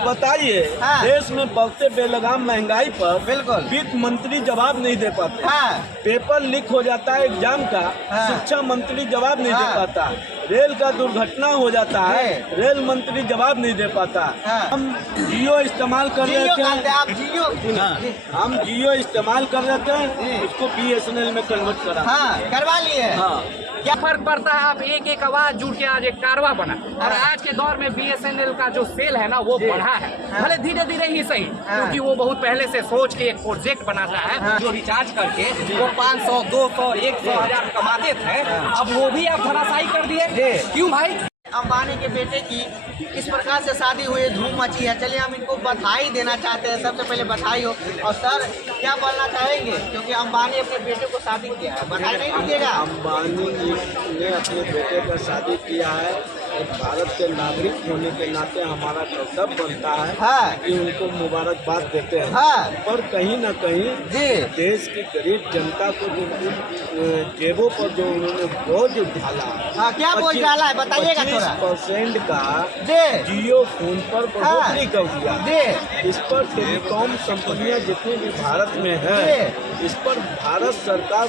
बताइए, देश में बढ़ते बेलगाम महंगाई पर बिल्कुल वित्त मंत्री जवाब नहीं दे पाते। पेपर लीक हो जाता है एग्जाम का, शिक्षा मंत्री जवाब नहीं दे पाता। रेल का दुर्घटना हो जाता है, रेल मंत्री जवाब नहीं दे पाता। हम जियो इस्तेमाल कर रहे थे, हम जियो इस्तेमाल कर रहे थे, उसको BSNL में कन्वर्ट करवा लिए। क्या फर्क पड़ता है? आप एक आवाज जुड़ के आज एक कारवा बना, और आज के दौर में BSNL का जो सेल है ना वो बढ़ा है, भले धीरे धीरे ही सही, क्योंकि वो बहुत पहले से सोच के एक प्रोजेक्ट बनाता है। जो रिचार्ज करके वो 500, 200, 100 हजार कमाते थे, अब वो भी आप धराशायी कर दिए। क्यों भाई? अंबानी के बेटे की इस प्रकार से शादी हुई, धूम मची है। चलिए हम इनको बधाई देना चाहते हैं, सबसे पहले बधाई हो। और सर क्या बोलना चाहेंगे, क्योंकि अंबानी अपने बेटे को शादी किया है, बधाई नहीं दीजिएगा? अंबानी जी ने अपने बेटे का शादी किया है, एक भारत के नागरिक होने के नाते हमारा कर्तव्य बनता है कि उनको मुबारकबाद देते हैं। पर कहीं न कहीं देश की गरीब जनता को जो जेबों पर जो उन्होंने बोझ डाला, क्या बोझ डाला है बताइएगा? 25% का जियो फोन पर बढ़ोतरी कर दिया। इस पर टेलीकॉम कंपनियां जितनी भी भारत में है, इस पर भारत सरकार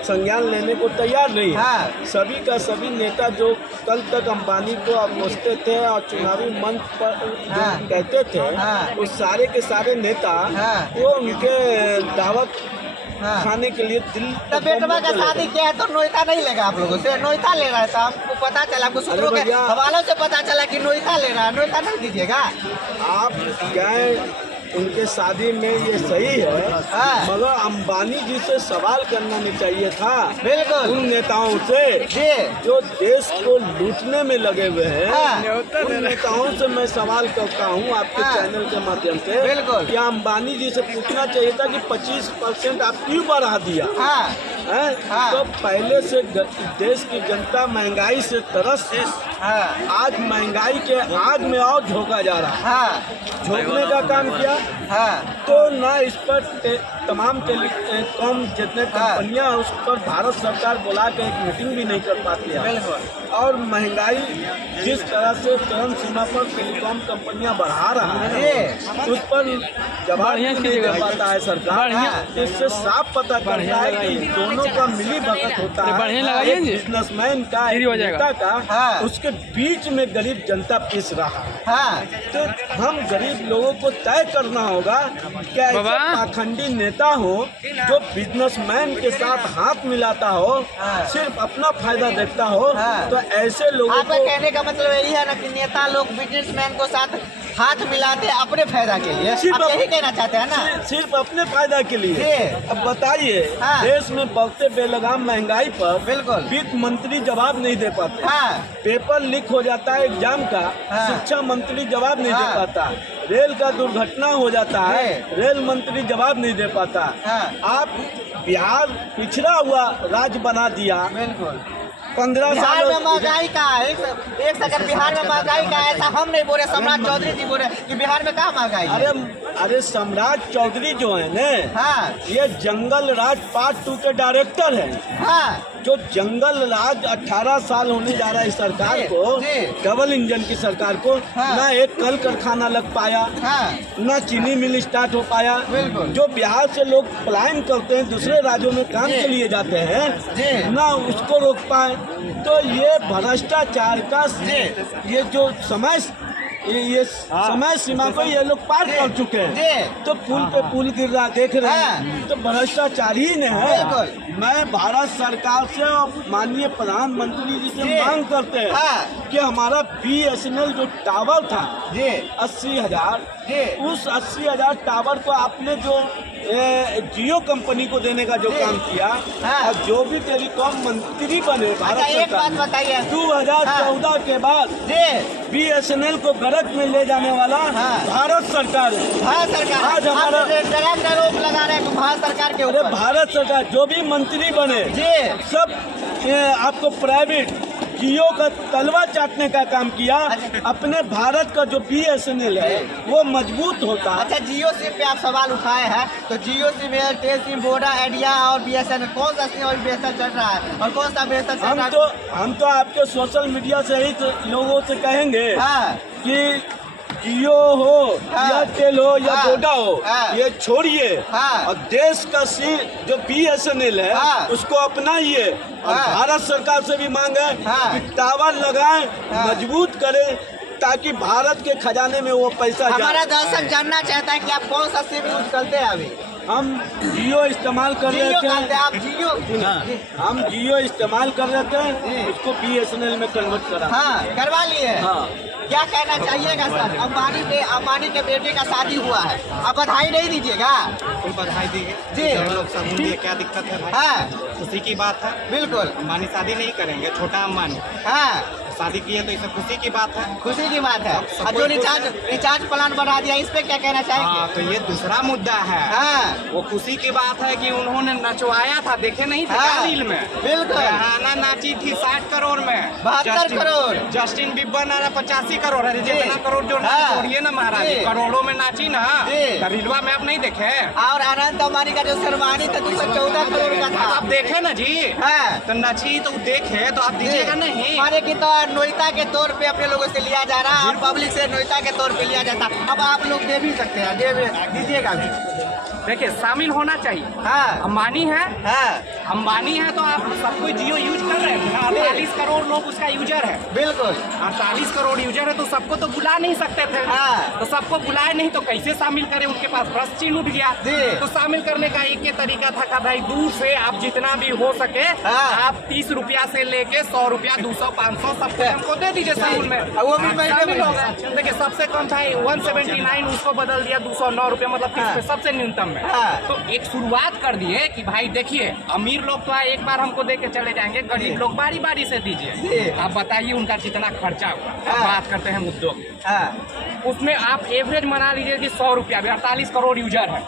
संज्ञान लेने को तैयार नहीं है। सभी का सभी नेता जो कल तक अंबानी को अपोसते थे और चुनावी मंच पर जो कहते थे, वो सारे के सारे नेता वो उनके दावत खाने के लिए दिल। बेटवा का शादी किया है तो नोइता नहीं लेगा आप लोगों से? नोइता ले रहा है, तो आपको पता चला, आपको सूत्रों के हवालों से पता चला कि नोइता ले रहा है। नोइता नहीं दीजिएगा आप? गए उनके शादी में, ये सही है, मगर अंबानी जी से सवाल करना नहीं चाहिए था। बिल्कुल उन नेताओं से जो देश को लूटने में लगे हुए हैं, उन नेताओं से मैं सवाल करता हूँ आपके चैनल के माध्यम से। बिल्कुल क्या अंबानी जी से पूछना चाहिए था कि 25% आप क्यों बढ़ा दिया? तो पहले से देश की जनता महंगाई से तरस, आज महंगाई के आग में और झोंका जा रहा है। झोंकने का काम किया तो ना इस पर तमाम टेलीकॉम जितने कंपनियां उस पर भारत सरकार बुला के एक मीटिंग भी नहीं कर पाती है। और महंगाई जिस तरह से चरम सीमा पर टेलीकॉम कंपनियां बढ़ा रहा है, उस पर जवाब नहीं दे पाता है सरकार। इससे साफ पता चलता है कि दोनों का मिली भगत होता है, एक बिजनेसमैन का, एक नेता का, उसके बीच में गरीब जनता पिस रहा है। तो हम गरीब लोगों को तय करना होगा क्या ऐसे पाखंडी नेता हो जो बिजनेसमैन के साथ हाथ मिलाता हो, सिर्फ अपना फायदा देखता हो, तो ऐसे लोगों को। कहने का मतलब यही है ना कि नेता लोग बिजनेसमैन को साथ हाथ मिलाते अपने फायदा के लिए, आप यही कहना चाहते हैं ना? सिर्फ अपने फायदा के लिए। अब बताइए, देश में बढ़ते बेलगाम महंगाई पर बिल्कुल वित्त मंत्री जवाब नहीं दे पाते। पेपर लीक हो जाता है एग्जाम का, शिक्षा मंत्री जवाब नहीं दे पाता। रेल का दुर्घटना हो जाता है, रेल मंत्री जवाब नहीं दे पाता। आप बिहार पिछड़ा हुआ राज्य बना दिया। बिल्कुल 15 साल में महंगाई का है, एक सेकंड, बिहार में महंगाई का है, ऐसा हम नहीं बोले, सम्राट चौधरी जी बोले कि बिहार में कहाँ महंगाई है। अरे सम्राट चौधरी जो है न, ये जंगल राज पार्ट 2 के डायरेक्टर हैं। जो जंगल राज 18 साल होने जा रहा है सरकार को, डबल इंजन की सरकार को, ना एक कल कारखाना लग पाया, ना चीनी मिल स्टार्ट हो पाया। जो बिहार से लोग पलायन करते हैं, दूसरे राज्यों में काम के लिए जाते हैं, ना उसको रोक पाए। तो ये भ्रष्टाचार का ये जो ये समय सीमा को ये लोग पार कर चुके हैं। तो पुल पे पुल गिर रहा देख रहे हैं, तो भ्रष्टाचार ही नहीं है। मैं भारत सरकार से और माननीय प्रधानमंत्री जी से मांग करते हैं कि हमारा BSNL जो टावर था 80,000, उस 80,000 टावर को आपने जो जियो कंपनी को देने का जो काम किया, और जो भी टेलीकॉम मंत्री बने भारत सरकार, 2014 के बाद BSNL को गलत में ले जाने वाला भारत सरकार है। आज हमारा लगा रहे हैं भारत सरकार के ऊपर। भारत सरकार जो भी मंत्री बने सब आपको प्राइवेट जियो का तलवा चाटने का काम किया। अपने भारत का जो BSNL है वो मजबूत होता है। अच्छा, जियो सिम पे आप सवाल उठाए हैं, तो Jio sim, Airtel sim, Voda, Idea और BSNL, कौन सा सिम और बेहतर चल रहा है और कौन सा बेहतर चल रहा है? हम तो आपके सोशल मीडिया से ही लोगों से कहेंगे कि जियो हो एयरटेल हो या वोडा हो, ये छोड़िए और देश का जो BSNL है उसको अपनाइए। और भारत सरकार से भी मांग है कि टावर लगाएं, मजबूत करें, ताकि भारत के खजाने में वो पैसा जाए। हमारा दर्शक जानना चाहता है कि आप कौन सा सिम यूज करते हैं अभी? हम जियो इस्तेमाल कर रहे थे। आप जियो? हम जियो इस्तेमाल कर रहे थे, उसको BSNL में कन्वर्ट करा। करवा लिए। क्या कहना चाहिएगा सर? अंबानी के बेटे का शादी हुआ है, अब बधाई नहीं दीजिएगा? बधाई दीजिए जी। हम लोग सब बोलिए क्या दिक्कत है भाई? खुशी की बात है। बिल्कुल। अंबानी शादी नहीं करेंगे, छोटा अंबानी शादी किए तो इसे खुशी की बात है। खुशी की बात है। अब जो रिचार्ज प्लान बढ़ा दिया, इस पे क्या कहना चाहेंगे? तो ये दूसरा मुद्दा है। वो खुशी की बात है कि उन्होंने नचवाया था, देखे नहीं थे रील में? बिल्कुल। रिहाना नाची थी 60 करोड़ में, 72 करोड़। जस्टिन बीबर ना 85 करोड़ है। जितना करोड़ जो छोड़िए ना महाराज, करोड़ों में नाची ना। रीलवा में आप नहीं देखे? और अनंत अंबानी का जो शेरवानी था 214 करोड़ का था, आप देखे ना जी? तो नची तो देखे तो आप दीजिएगा नहीं? माने कि तो नोयता के तौर पे अपने लोगों से लिया जा रहा है और पब्लिक से नोयता के तौर पे लिया जाता। अब आप लोग दे भी सकते हैं, दीजिएगा भी। देखिए, शामिल होना चाहिए। अंबानी है, अंबानी है तो आप सब कोई जियो यूज कर रहे हैं। 48 करोड़ लोग उसका यूजर है। बिल्कुल। 48 करोड़ यूजर है तो सबको तो बुला नहीं सकते थे। तो सबको बुलाए नहीं तो कैसे शामिल करें? उनके पास प्रश्न चिन्ह उठ गया। तो शामिल करने का एक ही तरीका था कि भाई दूर से आप जितना भी हो सके आप 30 रुपया से लेके 100 रुपया, 200, 500 सबको हमको दे दीजिए शामिल में। वो भी शामिल होगा। देखिए, सबसे कम था 179, उसको बदल दिया 209 रुपया, मतलब 30 पे सबसे न्यूनतम में। तो एक शुरुआत कर दिए कि भाई देखिए, अमीर लोग तो एक बार हमको दे के चले जाएंगे, गरीब लोग बारी बारी से दीजिए। आप बताइए उनका कितना खर्चा हुआ। बात करते हैं मुद्दों की। उसमें आप एवरेज मना लीजिए कि 100 रुपया भी, 48 करोड़ यूजर है।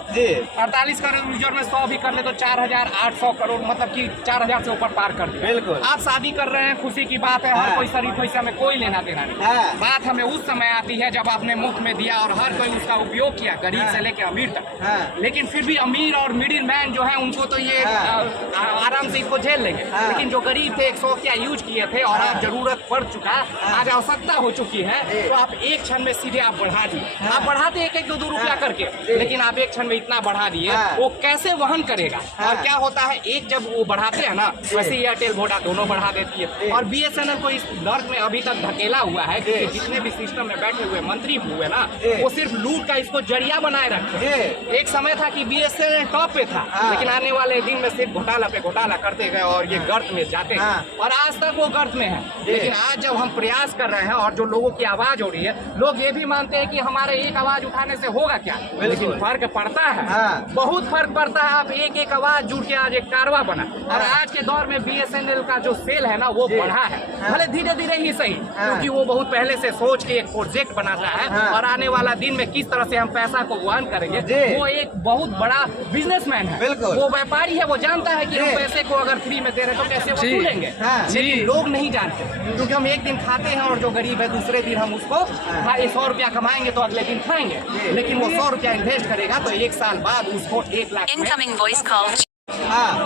48 करोड़ यूजर में 100 भी कर ले तो 4800 करोड़, मतलब कि 4000 से ऊपर पार कर दिया। बिल्कुल। आप शादी कर रहे हैं, खुशी की बात है, हर कोई शरीफ पैसा में कोई लेना देना नहीं। बात हमें उस समय आती है जब आपने मुफ्त में दिया और हर कोई उसका उपयोग किया, गरीब से लेकर अमीर तक। लेकिन फिर भी अमीर और मिडिल मैन जो है उनको तो ये आराम से इसको झेल लेंगे। लेकिन जो गरीब थे, 100 क्या यूज किए थे और आज जरूरत पड़ चुका, आज आवश्यकता हो चुकी है, तो आप एक क्षण में सीधे आप बढ़ा दिए। आप बढ़ाते 1-1, 2-2 रुपया करके, लेकिन आप एक क्षण में इतना बढ़ा दिए, वो कैसे वहन करेगा? और क्या होता है, एक जब वो बढ़ाते हैं ना, वैसे एयरटेल वोडा दोनों बढ़ा देती है। और BSNL को इस दर्द में अभी तक धकेला हुआ है कि जितने भी सिस्टम में बैठे हुए मंत्री हुए ना, वो सिर्फ लूट का इसको जरिया बनाए रखते हैं। एक समय था कि BSNL टॉप पे था, लेकिन आने वाले दिन में सिर्फ घोटाला पे घोटाला करते गए और ये गर्त में जाते हैं और आज तक वो गर्त में है। लेकिन आज जब हम प्रयास कर रहे हैं और जो लोगों की आवाज हो रही है, लोग ये भी मानते हैं कि हमारे एक आवाज उठाने से होगा क्या, लेकिन फर्क पड़ता है। बहुत फर्क पड़ता है। आप एक आवाज जुड़ के आज एक कारवा बना। और आज के दौर में BSNL का जो सेल है ना, वो बढ़ा है, भले धीरे धीरे ही सही, क्योंकि वो बहुत पहले से सोच के एक प्रोजेक्ट बनाता है और आने वाला दिन में किस तरह से हम पैसा को वहन करेंगे। वो एक बहुत बड़ा बिजनेसमैन है, वो व्यापारी है, वो जानता है कि हम पैसे को अगर फ्री में दे रहे तो कैसे वसूलेंगे। लेकिन लोग नहीं जानते, क्योंकि हम एक दिन खाते हैं और जो गरीब है दूसरे दिन हम उसको 100 रुपया कमाएंगे तो अगले दिन खाएंगे। लेकिन वो 100 रुपया इन्वेस्ट करेगा तो 1 साल बाद उसको 1 लाख Incoming voice call.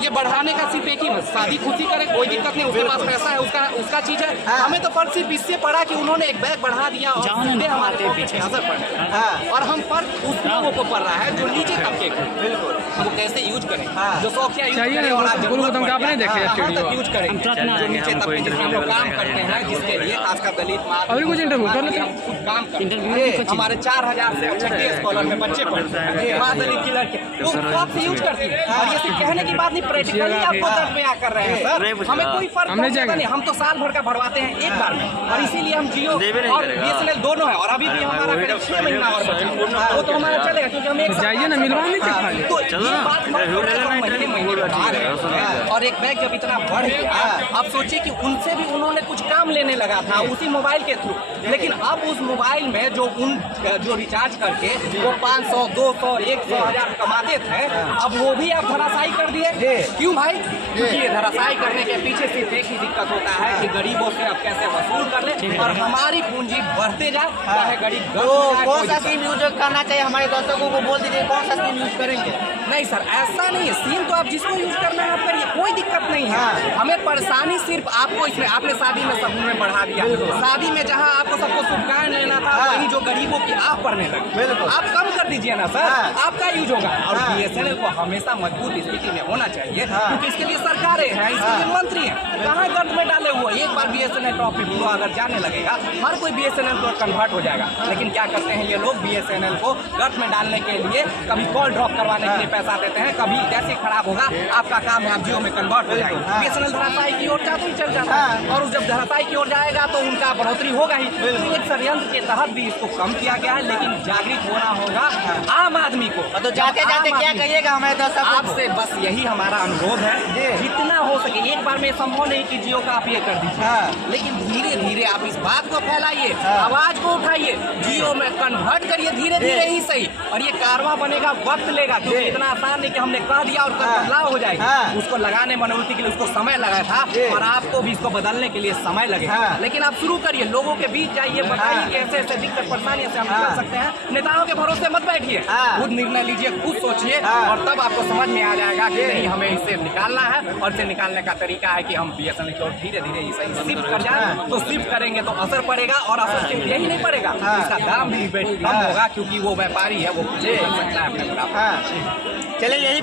ये बढ़ाने का सिर्फ एक ही मत, शादी खुशी करे, कोई दिक्कत नहीं, उसके पास पैसा है, उसका चीज है। हमें तो फर्क सिर्फ इससे पड़ा कि उन्होंने एक बैग बढ़ा दिया और सीधे हमारे पीछे असर पड़ रहा है। और हम फर्क उस लोगों को पड़ रहा है जो नीचे तबके के, बिल्कुल वो कैसे यूज करें, जो शौकिया यूज करें और आप तक यूज करें, जो नीचे तबके जिसमें हम लोग काम करते हैं, जिसके लिए खासकर दलित काम करते हैं। हमारे 4000 से 36 कॉलर में बच्चे पढ़ते हैं, माँ दलित की लड़के, वो शौक से यूज करती है। और ये सिर्फ कहने की बात नहीं, प्रैक्टिकली आपको दर्द में कर रहे हैं सर। हमें कोई फर्क नहीं, हम तो साल भर का भरवाते हैं एक बार में, और इसीलिए हम जियो और BSNL दोनों है। और अभी भी हमारा करीब 6 महीना और बचा, वो तो हमारा चलेगा, क्योंकि हम एक जाइए ना मिलवाने के खाली। तो ये बात महीने बढ़ा रहे हैं। और एक बैग जब इतना बढ़ गया, अब सोचिए कि उनसे भी उन्होंने कुछ काम लेने लगा था उसी मोबाइल के थ्रू, लेकिन अब उस मोबाइल में जो रिचार्ज करके वो 500, 200, 100 हजार कमाते थे, अब वो भी आप धराशायी कर दिए। क्यों भाई? क्योंकि ये धराशायी करने के पीछे सिर्फ एक ही दिक्कत होता है कि गरीबों से अब कैसे वसूल कर ले और हमारी पूंजी बढ़ते जाए, चाहे गरीब। कौन सा सिम यूज करना चाहिए हमारे दर्शकों को बोल दीजिए, कौन सा सिम यूज करेंगे? नहीं सर, ऐसा नहीं है। सिम तो आप जिसको यूज करना है आप करिए, कोई दिक्कत नहीं है। हमें परेशानी सिर्फ आपको इसमें, आपने शादी में सब में बढ़ा दिया। शादी में जहाँ आपको सबको शुभकामनाएं लेना था, वही जो गरीबों की आप पढ़ने लगे। आप कम कर दीजिए ना सर, आपका यूज होगा। और BSNL को हमेशा मजबूत स्थिति में होना चाहिए, क्योंकि इसके लिए सरकारें हैं, इसके लिए मंत्री हैं। कहाँ गर्त में डाले हुए, एक बार BSNL टॉपिक फ्लो अगर जाने लगेगा, हर कोई BSNL को कन्वर्ट हो जाएगा। लेकिन क्या करते हैं ये लोग, BSNL को गर्त में डालने के लिए कभी कॉल ड्रॉप करवाने के लिए पैसा देते हैं, कभी जैसे खराब होगा आपका काम है आप जियो में कन्वर्ट हो जाएगा। BSNL धराशायी की ओर जाते ही चल जाता है, और जब धराशायी की ओर जाएगा तो उनका बढ़ोतरी होगा ही। एक षड्यंत्र के तहत भी इसको कम किया गया है, लेकिन जागृत होना होगा आम आदमी को। तो जाते जाते क्या कहिएगा हमें दर्शकों को? आपसे बस यही हमारा अनुरोध है, जितना हो सके, एक बार में संभव नहीं कि जियो का आप ये कर दीजिए, लेकिन धीरे धीरे आप इस बात को फैलाइए, आवाज को उठाइए, जियो में कन्वर्ट करिए धीरे धीरे ही सही। और ये कारवा बनेगा, वक्त लेगा, क्योंकि इतना आसान नहीं कि हमने कह दिया और बदलाव हो जाएगा। उसको लगाने मनोवृत्ति के लिए उसको समय लगा था, और आपको भी इसको बदलने के लिए समय लगेगा। लेकिन आप शुरू करिए, लोगों के बीच जाइए, बताइए कैसे ऐसे दिक्कत परेशानियों से हम निकल सकते हैं। नेताओं के भरोसे मत बैठिए, खुद निर्णय लीजिए, खुद सोचिए, और तब आपको समझ में आ जाएगा कि नहीं हमें इसे निकालना है। और इसे निकालने का तरीका है कि हम BSNL की ओर धीरे धीरे शिफ्ट कर जाए। तो शिफ्ट करेंगे तो असर पड़ेगा, और असर सिर्फ यही नहीं पड़ेगा, इसका दाम भी कम होगा, क्योंकि वो व्यापारी है, वो कुछ कर सकता है अपने बराबर। चलिए यही